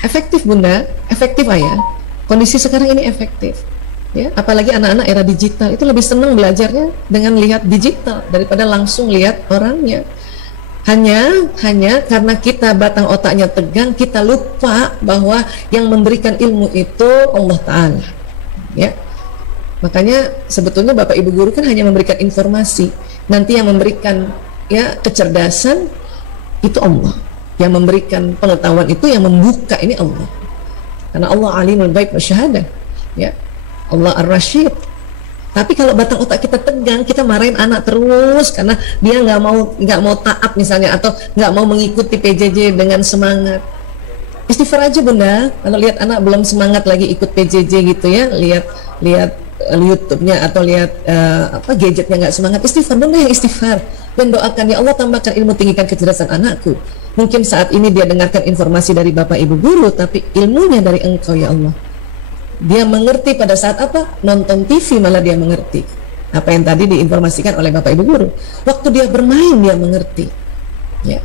Efektif bunda, efektif ayah, kondisi sekarang ini efektif ya, apalagi anak-anak era digital itu lebih senang belajarnya dengan lihat digital daripada langsung lihat orangnya. Hanya karena kita batang otaknya tegang, kita lupa bahwa yang memberikan ilmu itu Allah Ta'ala ya. Makanya sebetulnya Bapak Ibu guru kan hanya memberikan informasi, nanti yang memberikan ya kecerdasan itu Allah, yang memberikan pengetahuan itu, yang membuka ini Allah, karena Allah alimul ghaib wa syahadah ya, Allah ar-rasyid. Tapi kalau batang otak kita tegang, kita marahin anak terus karena dia nggak mau taat misalnya, atau nggak mau mengikuti PJJ dengan semangat. Istighfar aja bunda, kalau lihat anak belum semangat lagi ikut PJJ gitu ya, lihat YouTube-nya atau lihat gadgetnya nggak semangat, istighfar bunda, yang istighfar dan doakan, ya Allah tambahkan ilmu, tinggikan kecerdasan anakku. Mungkin saat ini dia dengarkan informasi dari Bapak Ibu guru, tapi ilmunya dari Engkau ya Allah. Dia mengerti pada saat apa? Nonton TV malah dia mengerti apa yang tadi diinformasikan oleh Bapak Ibu guru. Waktu dia bermain dia mengerti ya.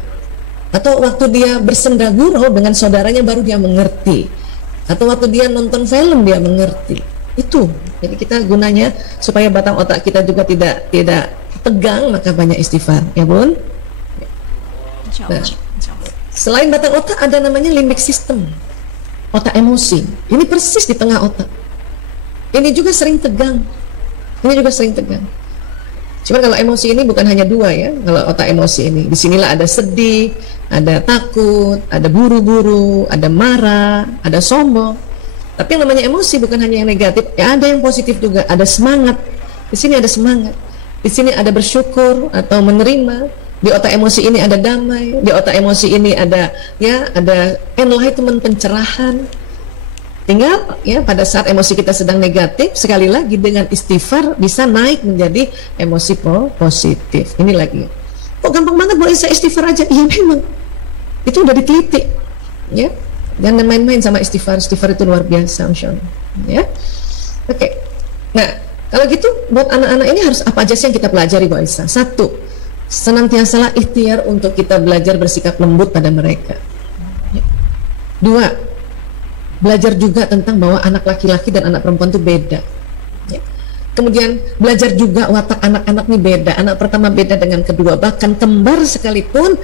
Atau waktu dia bersenda gurau dengan saudaranya baru dia mengerti. Atau waktu dia nonton film dia mengerti. Itu. Jadi kita gunanya supaya batang otak kita juga tidak tegang, maka banyak istighfar ya bun. Nah, selain batang otak ada namanya limbic system, otak emosi. Ini persis di tengah otak. Ini juga sering tegang. Cuman kalau emosi ini bukan hanya dua ya. Kalau otak emosi ini, disinilah ada sedih, ada takut, ada buru-buru, ada marah, ada sombong. Tapi yang namanya emosi bukan hanya yang negatif, ya ada yang positif juga. Ada semangat. Di sini ada semangat. Di sini ada bersyukur atau menerima. Di otak emosi ini ada damai. Di otak emosi ini ada enlightenment, pencerahan. Tinggal ya pada saat emosi kita sedang negatif, sekali lagi dengan istighfar bisa naik menjadi emosi positif. Ini lagi. Kok gampang banget boleh saya istighfar aja? Iya memang. Itu udah diteliti. Ya. Jangan main-main sama istighfar. Istighfar itu luar biasa, Masya Allah. Ya. Oke. Nah, kalau gitu buat anak-anak ini harus apa aja sih yang kita pelajari Bu Aisyah? Satu, senantiasalah ikhtiar untuk kita belajar bersikap lembut pada mereka. Ya. Dua, belajar juga tentang bahwa anak laki-laki dan anak perempuan itu beda. Ya. Kemudian belajar juga watak anak-anak ini beda. Anak pertama beda dengan kedua, bahkan kembar sekalipun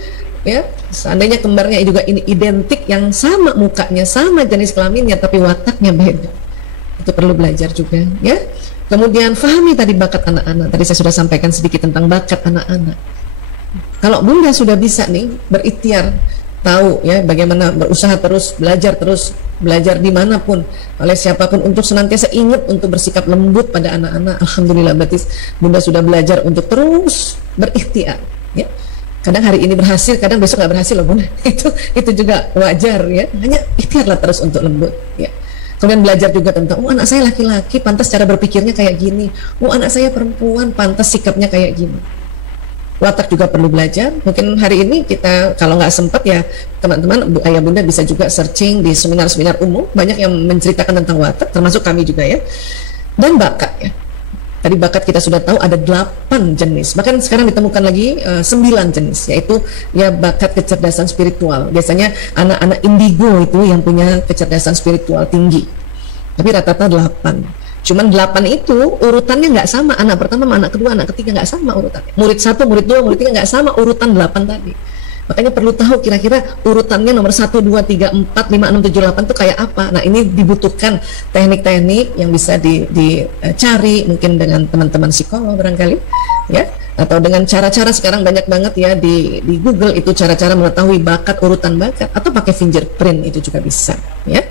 ya, seandainya kembarnya juga ini identik, yang sama mukanya, sama jenis kelaminnya, tapi wataknya beda. Itu perlu belajar juga ya. Kemudian fahami tadi bakat anak-anak. Tadi saya sudah sampaikan sedikit tentang bakat anak-anak. Kalau bunda sudah bisa nih berikhtiar, tahu ya bagaimana berusaha terus belajar dimanapun oleh siapapun untuk senantiasa ingat untuk bersikap lembut pada anak-anak. Alhamdulillah, berarti bunda sudah belajar untuk terus berikhtiar ya. Kadang hari ini berhasil, kadang besok nggak berhasil loh bunda. Itu juga wajar ya. Hanya ikhtiarlah terus untuk lembut ya. Kemudian belajar juga tentang, oh anak saya laki-laki, pantas cara berpikirnya kayak gini. Oh anak saya perempuan, pantas sikapnya kayak gini. Watak juga perlu belajar. Mungkin hari ini kita kalau nggak sempat ya teman-teman ayah bunda bisa juga searching di seminar-seminar umum, banyak yang menceritakan tentang watak, termasuk kami juga ya. Dan bakat ya. Tadi bakat kita sudah tahu ada 8 jenis. Bahkan sekarang ditemukan lagi 9 jenis, yaitu ya bakat kecerdasan spiritual. Biasanya anak-anak indigo itu yang punya kecerdasan spiritual tinggi. Tapi rata-rata 8. Cuman 8 itu urutannya nggak sama, anak pertama sama anak kedua, anak ketiga nggak sama urutannya. Murid 1, murid 2, murid 3 nggak sama urutan 8 tadi. Makanya perlu tahu kira-kira urutannya nomor 1, 2, 3, 4, 5, 6, 7, 8 itu kayak apa. Nah ini dibutuhkan teknik-teknik yang bisa dicari mungkin dengan teman-teman psikolog barangkali ya, atau dengan cara-cara sekarang banyak banget ya di Google itu cara-cara mengetahui bakat, urutan bakat, atau pakai fingerprint itu juga bisa ya.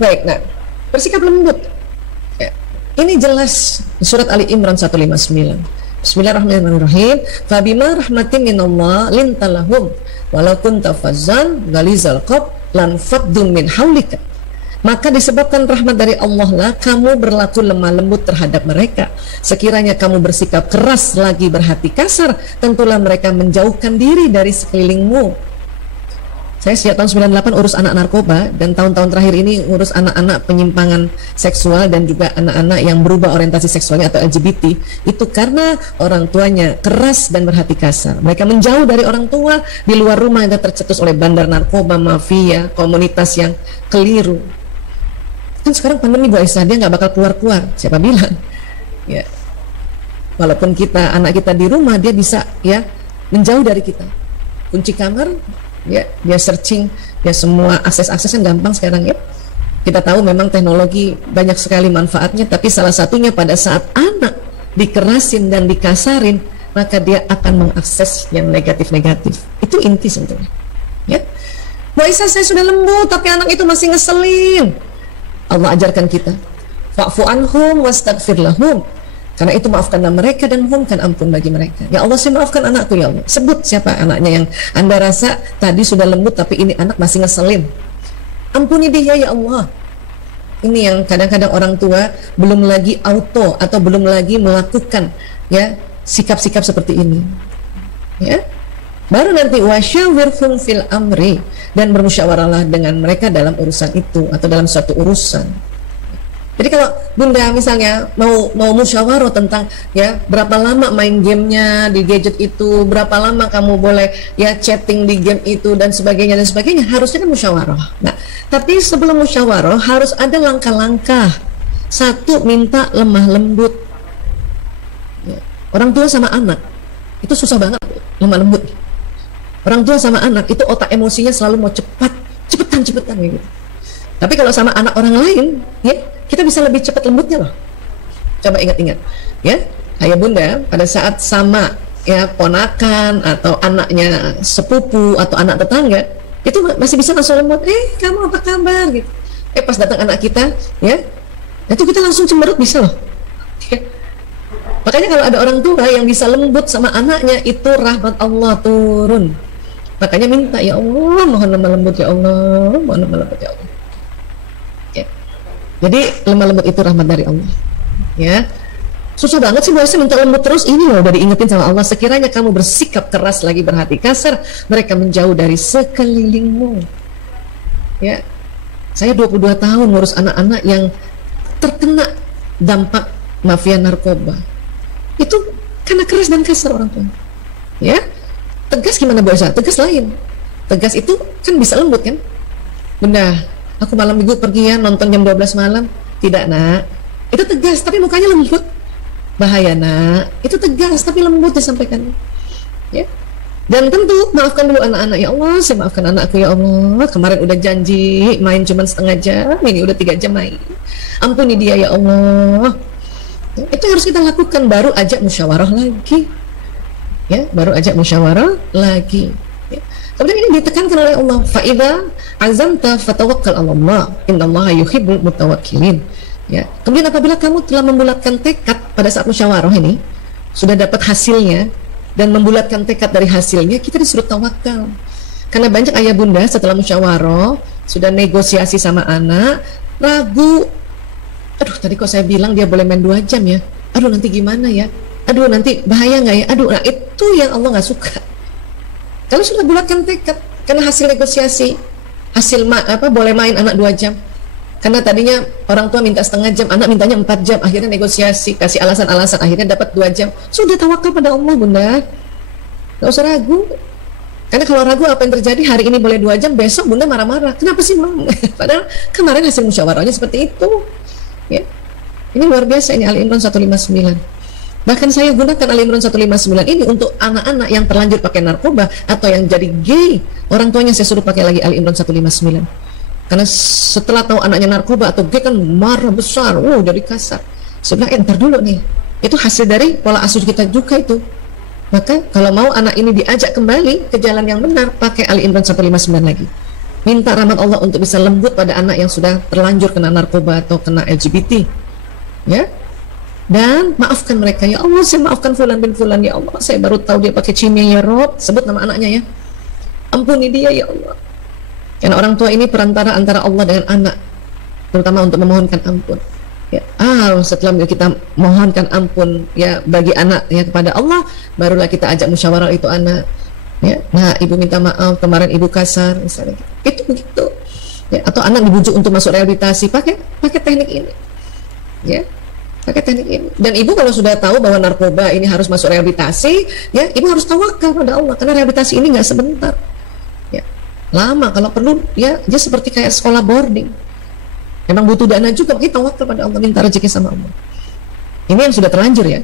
Baik, nah bersikap lembut ya. Ini jelas surat Ali Imran 159. Bismillahirrahmanirrahim. Fabima rahmatin minallah lintalahum walau kunta fazzan ghalizal qalb lan faddu min haulika. Maka disebabkan rahmat dari Allah lah kamu berlaku lemah lembut terhadap mereka. Sekiranya kamu bersikap keras lagi berhati kasar, tentulah mereka menjauhkan diri dari sekelilingmu. Saya sejak tahun 98 urus anak narkoba, dan tahun-tahun terakhir ini urus anak-anak penyimpangan seksual dan juga anak-anak yang berubah orientasi seksualnya atau LGBT. Itu karena orang tuanya keras dan berhati kasar. Mereka menjauh dari orang tua, di luar rumah yang tercetus oleh bandar narkoba, mafia, komunitas yang keliru. Kan sekarang pandemi Bu Aisyah, dia nggak bakal keluar-keluar, siapa bilang? Ya, walaupun anak kita di rumah, dia bisa ya menjauh dari kita. Kunci kamar, ya dia searching, ya semua akses-aksesnya gampang sekarang ya. Kita tahu memang teknologi banyak sekali manfaatnya, tapi salah satunya pada saat anak dikerasin dan dikasarin, maka dia akan mengakses yang negatif-negatif. Itu inti sebetulnya ya. Bu Aisyah, saya sudah lembut tapi anak itu masih ngeselin. Allah ajarkan kita, fa'fu anhum wastaghfir lahum. Karena itu maafkanlah mereka dan mohonkan ampun bagi mereka. Ya Allah, saya maafkan anakku ya Allah. Sebut siapa anaknya yang Anda rasa tadi sudah lembut tapi ini anak masih ngeselin. Ampuni dia ya Allah. Ini yang kadang-kadang orang tua belum lagi auto atau belum lagi melakukan ya sikap-sikap seperti ini. Ya. Baru nanti wasyawirhum fil amri, dan bermusyawarahlah dengan mereka dalam urusan itu atau dalam suatu urusan. Jadi kalau Bunda misalnya mau musyawarah tentang ya berapa lama main gamenya di gadget itu, berapa lama kamu boleh ya chatting di game itu dan sebagainya, harusnya kan musyawarah. Nah, tapi sebelum musyawarah harus ada langkah-langkah. Satu, minta lemah lembut. Ya. Orang tua sama anak itu susah banget lemah lembut. Orang tua sama anak itu otak emosinya selalu mau cepetan gitu. Tapi kalau sama anak orang lain, ya kita bisa lebih cepat lembutnya loh. Coba ingat-ingat, ya ayah bunda pada saat sama ya ponakan atau anaknya sepupu atau anak tetangga, itu masih bisa langsung lembut. Kamu apa kabar gitu. Pas datang anak kita, ya itu kita langsung cemberut bisa loh. Ya. Makanya kalau ada orang tua yang bisa lembut sama anaknya, itu rahmat Allah turun. Makanya minta, ya Allah mohon lemah lembut ya Allah, mohon lemah lembut ya Allah. Jadi lemah lembut itu rahmat dari Allah. Ya, susah banget sih biasanya minta lembut terus. Ini loh udah diingetin sama Allah. Sekiranya kamu bersikap keras lagi berhati kasar, mereka menjauh dari sekelilingmu. Ya, saya 22 tahun ngurus anak-anak yang terkena dampak mafia narkoba. Itu karena keras dan kasar orang tua. Ya, tegas gimana Bu Aisyah? Tegas lain. Tegas itu kan bisa lembut kan? Bunda, aku malam minggu pergi ya nonton jam 12 malam. Tidak nak, itu tegas tapi mukanya lembut. Bahaya nak, itu tegas tapi lembut disampaikan. Ya. Dan tentu maafkan dulu anak-anak. Ya Allah, saya maafkan anakku ya Allah. Kemarin udah janji main cuma setengah jam, ini udah 3 jam main. Ampuni dia ya Allah. Ya, itu harus kita lakukan. Baru ajak musyawarah lagi. Ya, baru ajak musyawarah lagi. Kemudian ini ditekankan oleh Allah, fa'idha azamta fatawakkal 'alallah innallaha yuhibbul mutawakkilin. Ya. Kemudian apabila kamu telah membulatkan tekad pada saat musyawarah ini, sudah dapat hasilnya dan membulatkan tekad dari hasilnya, kita disuruh tawakal. Karena banyak ayah bunda setelah musyawarah, sudah negosiasi sama anak, ragu. Aduh, tadi kok saya bilang dia boleh main 2 jam ya? Aduh, nanti gimana ya? aduh nanti bahaya nggak ya, aduh, nah itu yang Allah nggak suka. Kalau sudah bulatkan tekad, karena hasil negosiasi, hasil boleh main anak 2 jam, karena tadinya orang tua minta setengah jam, anak mintanya 4 jam, akhirnya negosiasi, kasih alasan-alasan, akhirnya dapat 2 jam. Sudah tawakal pada Allah bunda, nggak usah ragu. Karena kalau ragu apa yang terjadi, hari ini boleh 2 jam, besok bunda marah-marah, kenapa sih mam? Padahal kemarin hasil musyawarahnya seperti itu ya. Ini luar biasa, ini Ali Imran 159. Bahkan saya gunakan Ali Imran 159 ini untuk anak-anak yang terlanjur pakai narkoba atau yang jadi gay, orang tuanya saya suruh pakai lagi Ali Imran 159. Karena setelah tahu anaknya narkoba atau gay kan marah besar, jadi kasar. Saya bilang, ntar dulu nih, itu hasil dari pola asuh kita juga itu. Maka kalau mau anak ini diajak kembali ke jalan yang benar, pakai Ali Imran 159 lagi. Minta rahmat Allah untuk bisa lembut pada anak yang sudah terlanjur kena narkoba atau kena LGBT. Ya. Dan maafkan mereka, ya Allah, saya maafkan fulan bin fulan, ya Allah, saya baru tahu dia pakai cimia, ya Rob, sebut nama anaknya ya. Ampuni dia ya Allah. Karena orang tua ini perantara antara Allah dengan anak, terutama untuk memohonkan ampun. Ya, setelah kita mohonkan ampun ya bagi anak ya kepada Allah, barulah kita ajak musyawarah itu anak. Ya, nah ibu minta maaf kemarin ibu kasar misalnya. Itu begitu. Ya, atau anak dibujuk untuk masuk rehabilitasi, pakai teknik ini. Ya, pakai teknik ini. Dan ibu kalau sudah tahu bahwa narkoba ini harus masuk rehabilitasi, ya ibu harus tawakal pada Allah, karena rehabilitasi ini nggak sebentar. Ya, lama, kalau perlu ya dia seperti kayak sekolah boarding. Memang butuh dana juga, kita tawakal kepada Allah, minta rezeki sama Allah. Ini yang sudah terlanjur ya.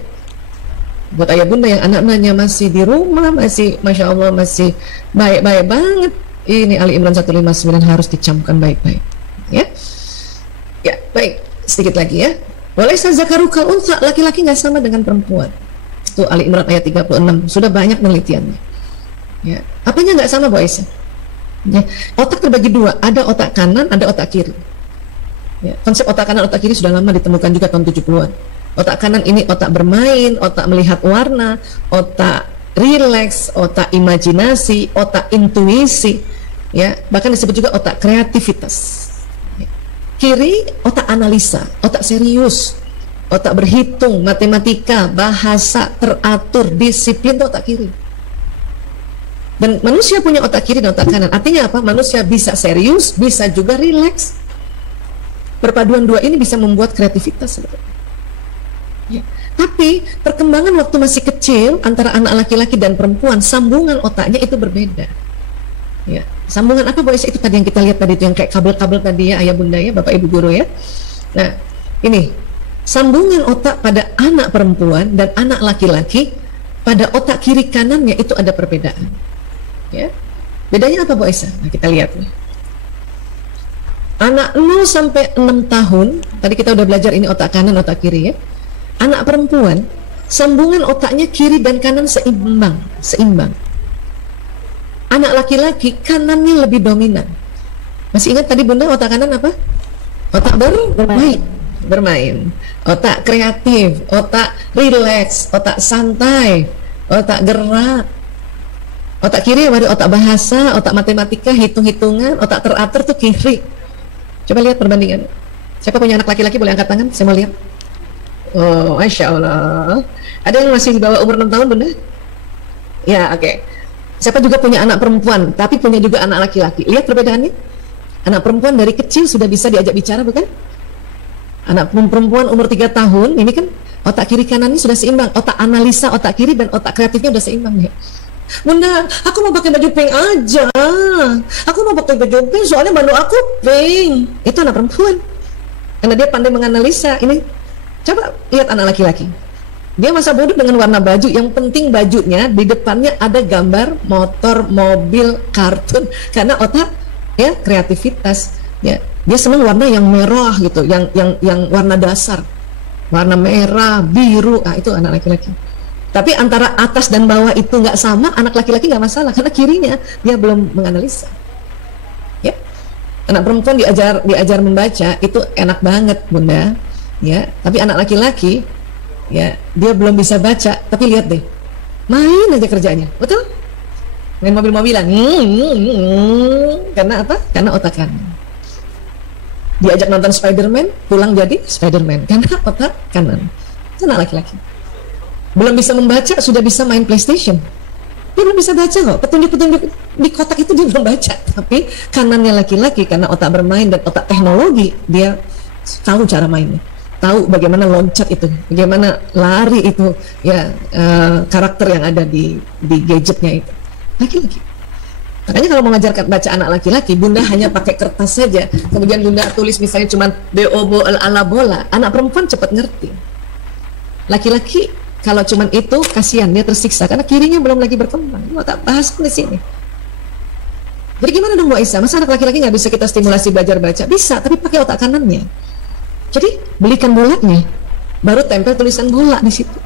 Buat ayah bunda yang anak-anaknya masih di rumah, masih Masya Allah, masih baik-baik banget, ini Ali Imran 159 harus dicamkan baik-baik. Ya, ya baik, sedikit lagi ya. Walaysa zakaru kal unsa, laki-laki nggak sama dengan perempuan. Itu Ali Imran ayat 36, sudah banyak penelitiannya. Ya, apanya nggak sama Bu Aisyah? Ya, otak terbagi 2, ada otak kanan, ada otak kiri. Ya, konsep otak kanan, otak kiri sudah lama ditemukan juga tahun 70-an. Otak kanan ini otak bermain, otak melihat warna, otak rileks, otak imajinasi, otak intuisi, ya, bahkan disebut juga otak kreativitas. Ya. Kiri otak analisa, otak serius, otak berhitung, matematika, bahasa, teratur, disiplin, itu otak kiri. Dan manusia punya otak kiri dan otak kanan. Artinya apa? Manusia bisa serius, bisa juga rileks. Perpaduan 2 ini bisa membuat kreativitas sebetulnya. Ya. Tapi perkembangan waktu masih kecil antara anak laki-laki dan perempuan, sambungan otaknya itu berbeda. Ya. Sambungan apa Bu Aisyah? Itu tadi yang kita lihat tadi, itu yang kayak kabel-kabel tadi ya, ayah bunda ya, bapak ibu guru ya. Nah, ini sambungan otak pada anak perempuan dan anak laki-laki, pada otak kiri kanannya itu ada perbedaan. Ya. Bedanya apa Bu Aisyah? Nah, kita lihat nih. Anak 0 sampai 6 tahun, tadi kita udah belajar ini otak kanan, otak kiri ya. Anak perempuan, sambungan otaknya kiri dan kanan seimbang. Anak laki-laki, kanannya lebih dominan. Masih ingat tadi bunda otak kanan apa? Otak bermain. Otak kreatif, otak rileks, otak santai, otak gerak. Otak kiri baru otak bahasa, otak matematika, hitung-hitungan, otak teratur tuh kiri. Coba lihat perbandingan. Siapa punya anak laki-laki boleh angkat tangan, saya mau lihat. Oh, Masya Allah. Ada yang masih di bawah umur 6 tahun bunda? Ya, oke. Siapa juga punya anak perempuan, tapi punya juga anak laki-laki. Lihat perbedaannya. Anak perempuan dari kecil sudah bisa diajak bicara, bukan? Anak perempuan umur 3 tahun, ini kan otak kiri kanannya sudah seimbang. Otak analisa, otak kiri dan otak kreatifnya sudah seimbang ya. Bunda, aku mau pakai baju pink aja. Aku mau pakai baju pink soalnya baju aku pink. Itu anak perempuan. Karena dia pandai menganalisa. Ini coba lihat anak laki-laki. Dia masa bodoh dengan warna baju. Yang penting bajunya di depannya ada gambar motor, mobil, kartun. Karena otak ya kreativitas. Ya, dia senang warna yang merah gitu, yang warna dasar. Warna merah, biru. Ah, itu anak laki-laki. Tapi antara atas dan bawah itu nggak sama, anak laki-laki nggak masalah karena kirinya dia belum menganalisa. Ya, anak perempuan diajar membaca itu enak banget bunda. Ya, tapi anak laki-laki ya dia belum bisa baca, tapi lihat deh, main aja kerjanya, betul? Main mobil-mobilan, karena apa? Karena otak kanan. Diajak nonton Spider-Man, pulang jadi Spider-Man karena otak kanan. Itu anak laki-laki. Belum bisa membaca sudah bisa main PlayStation. Dia belum bisa baca loh, petunjuk-petunjuk di kotak itu dia belum baca. Tapi kanannya laki-laki karena otak bermain dan otak teknologi, dia tahu cara mainnya, tahu bagaimana loncat itu, bagaimana lari itu, ya karakter yang ada di gadgetnya itu. Laki-laki. Makanya kalau mengajarkan baca anak laki-laki, bunda hanya pakai kertas saja, kemudian bunda tulis misalnya cuma BO ala bola, anak perempuan cepat ngerti. Laki-laki kalau cuman itu kasihan, dia tersiksa karena kirinya belum lagi berkembang. Mau tak bahas di sini. Jadi gimana dong Bu Aisyah? Masa anak laki-laki nggak bisa kita stimulasi belajar baca? Bisa, tapi pakai otak kanannya. Jadi belikan bolanya, baru tempel tulisan bola di situ.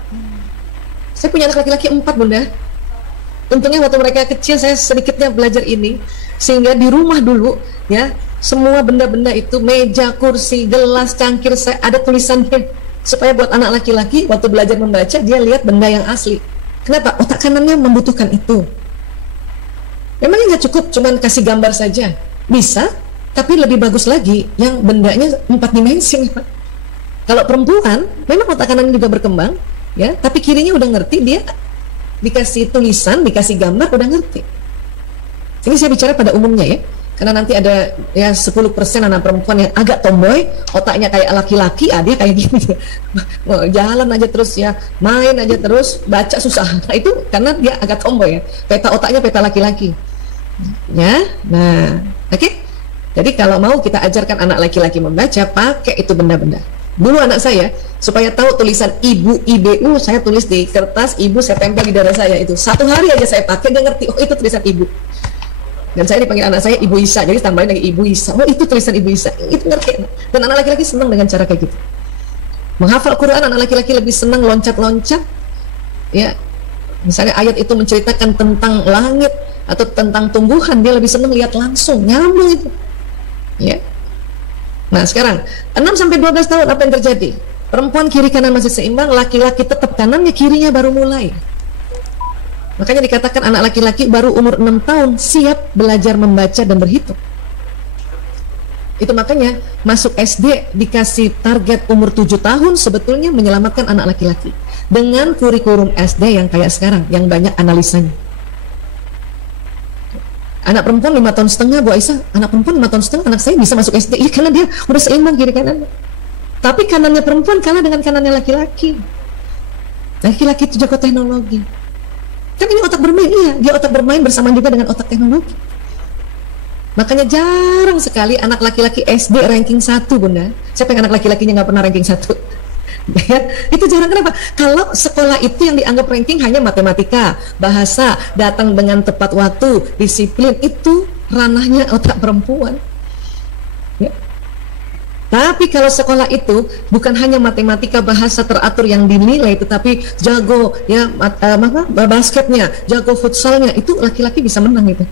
Saya punya anak laki-laki 4 bunda. Untungnya waktu mereka kecil saya sedikitnya belajar ini, sehingga di rumah dulu ya semua benda-benda itu, meja, kursi, gelas, cangkir, saya ada tulisannya. Supaya buat anak laki-laki waktu belajar membaca dia lihat benda yang asli. Kenapa? Otak kanannya membutuhkan itu. Memangnya nggak cukup cuman kasih gambar saja, bisa, tapi lebih bagus lagi yang bendanya 4 dimensi. Kalau perempuan memang otak kanannya juga berkembang ya, tapi kirinya udah ngerti, dia dikasih tulisan, dikasih gambar udah ngerti. Ini saya bicara pada umumnya ya, karena nanti ada ya 10% anak perempuan yang agak tomboy, otaknya kayak laki-laki, dia kayak gini, jalan aja terus ya, main aja terus, baca susah. Nah itu karena dia agak tomboy ya, peta otaknya peta laki-laki. Ya, nah, oke. Jadi kalau mau kita ajarkan anak laki-laki membaca, pakai itu benda-benda. Dulu anak saya supaya tahu tulisan ibu, IBU, saya tulis di kertas, ibu saya tempel di dada saya itu. 1 hari aja saya pakai, dia ngerti, oh itu tulisan ibu. Dan saya dipanggil anak saya Ibu Isa, jadi tambahin lagi Ibu Isa. Oh itu tulisan Ibu Isa, itu ngerti. Dan anak laki-laki senang dengan cara kayak gitu. Menghafal Quran, anak laki-laki lebih senang loncat-loncat. Ya, misalnya ayat itu menceritakan tentang langit atau tentang tumbuhan, dia lebih senang lihat langsung, nyambung itu. Ya. Nah sekarang 6-12 tahun apa yang terjadi? Perempuan kiri kanan masih seimbang, laki-laki tetap kanannya, kirinya baru mulai. Makanya dikatakan anak laki-laki baru umur 6 tahun siap belajar membaca dan berhitung. Itu makanya masuk SD dikasih target umur 7 tahun sebetulnya menyelamatkan anak laki-laki. Dengan kurikulum SD yang kayak sekarang, yang banyak analisanya. Anak perempuan 5 tahun setengah, Bu Aisyah, anak perempuan 5 tahun setengah, anak saya bisa masuk SD. Iya karena dia udah seimbang kiri kanan. Tapi kanannya perempuan kalah dengan kanannya laki-laki. Laki-laki itu jago teknologi. Kan ini otak bermain, iya, dia otak bermain bersama juga dengan otak teknologi. Makanya jarang sekali anak laki-laki SD ranking 1 bunda. Siapa yang anak laki-lakinya nggak pernah ranking 1? Ya, itu jarang. Kenapa? Kalau sekolah itu yang dianggap ranking hanya matematika, bahasa, datang dengan tepat waktu, disiplin, itu ranahnya otak perempuan. Ya. Tapi kalau sekolah itu bukan hanya matematika, bahasa teratur yang dinilai, tetapi jago ya basketnya, jago futsalnya, itu laki-laki bisa menang itu.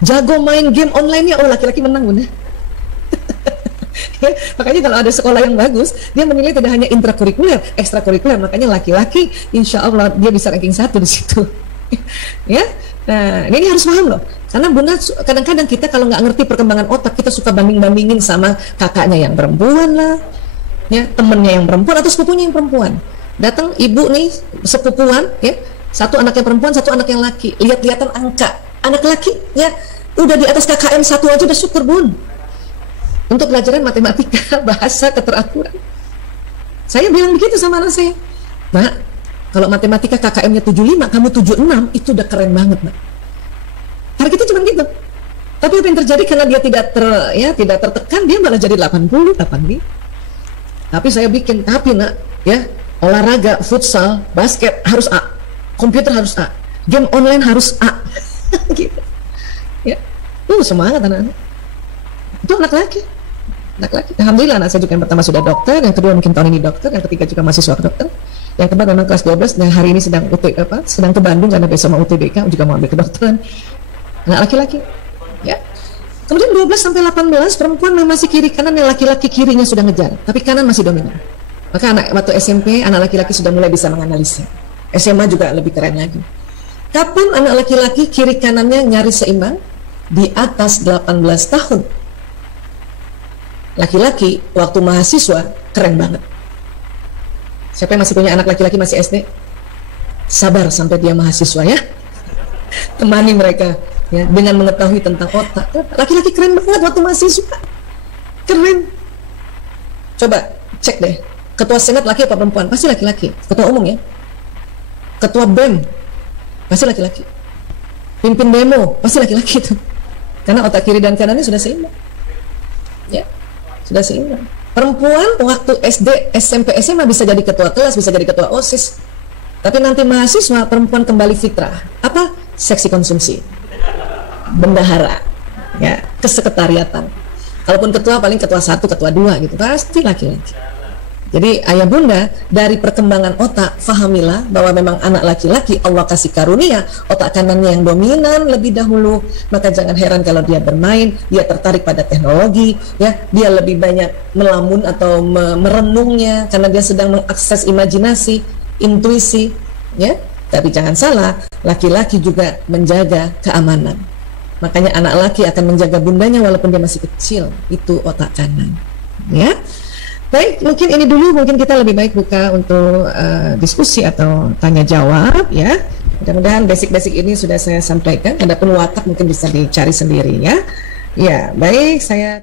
Jago main game online-nya, oh laki-laki menang bunda. Ya, makanya kalau ada sekolah yang bagus, dia menilai tidak hanya intrakurikuler, ekstrakurikuler, makanya laki-laki insya Allah dia bisa ranking 1 di situ. Ya, nah ini harus paham loh. Karena bunda kadang-kadang kita kalau nggak ngerti perkembangan otak, kita suka banding-bandingin sama kakaknya yang perempuan lah, ya temennya yang perempuan atau sepupunya yang perempuan. Datang ibu nih sepupuan, ya satu anaknya perempuan, satu anak yang laki, lihat-lihatan angka, anak laki ya udah di atas KKM 1 aja udah syukur bun. Untuk pelajaran matematika, bahasa, keteraturan. Saya bilang begitu sama anak saya, Nak, kalau matematika KKM-nya 75, kamu 76, itu udah keren banget, Nak. Karena kita cuma gitu. Tapi apa yang terjadi karena dia tidak tertekan, dia malah jadi 80, 80. Tapi saya bikin, tapi Nak, ya olahraga, futsal, basket harus A, komputer harus A, game online harus A. Gitu. Ya, semangat anak-anak. Itu anak laki. Alhamdulillah anak saya juga yang pertama sudah dokter, yang kedua mungkin tahun ini dokter, yang ketiga juga mahasiswa dokter, yang keempat memang kelas 12 dan hari ini sedang sedang ke Bandung karena besok mau UTBK juga mau ambil kedokteran. Anak laki-laki ya. Kemudian 12 sampai 18 perempuan memang masih kiri kanan, yang laki-laki kirinya sudah ngejar tapi kanan masih dominan. Maka waktu SMP anak laki-laki sudah mulai bisa menganalisa. SMA juga lebih keren lagi. Kapan anak laki-laki kiri kanannya nyaris seimbang? Di atas 18 tahun. Laki-laki waktu mahasiswa keren banget. Siapa yang masih punya anak laki-laki masih SD? sabar sampai dia mahasiswa ya. Temani mereka ya dengan mengetahui tentang otak. Laki-laki keren banget waktu mahasiswa. Keren. Coba cek deh. Ketua Senat laki apa perempuan? Pasti laki-laki. Ketua umum ya. Ketua BEM pasti laki-laki. Pimpin demo pasti laki-laki itu. Karena otak kiri dan kanannya sudah seimbang. Ya, sudah seimbang. Perempuan waktu SD, SMP, SMA bisa jadi ketua kelas, bisa jadi ketua OSIS. Tapi nanti mahasiswa perempuan kembali fitrah. Apa? Seksi konsumsi. Bendahara. Ya, kesekretariatan. Kalaupun ketua paling ketua 1, ketua 2 gitu. Pasti laki-laki. Jadi ayah bunda, dari perkembangan otak, fahamilah bahwa memang anak laki-laki Allah kasih karunia otak kanannya yang dominan lebih dahulu. Maka jangan heran kalau dia bermain, dia tertarik pada teknologi, ya, dia lebih banyak melamun atau merenungnya karena dia sedang mengakses imajinasi, intuisi, ya. Tapi jangan salah, laki-laki juga menjaga keamanan. Makanya anak laki akan menjaga bundanya walaupun dia masih kecil. Itu otak kanan, ya. Baik, mungkin ini dulu, mungkin kita lebih baik buka untuk diskusi atau tanya jawab ya. Mudah-mudahan basic-basic ini sudah saya sampaikan. Adapun watak mungkin bisa dicari sendiri ya. Ya, baik, saya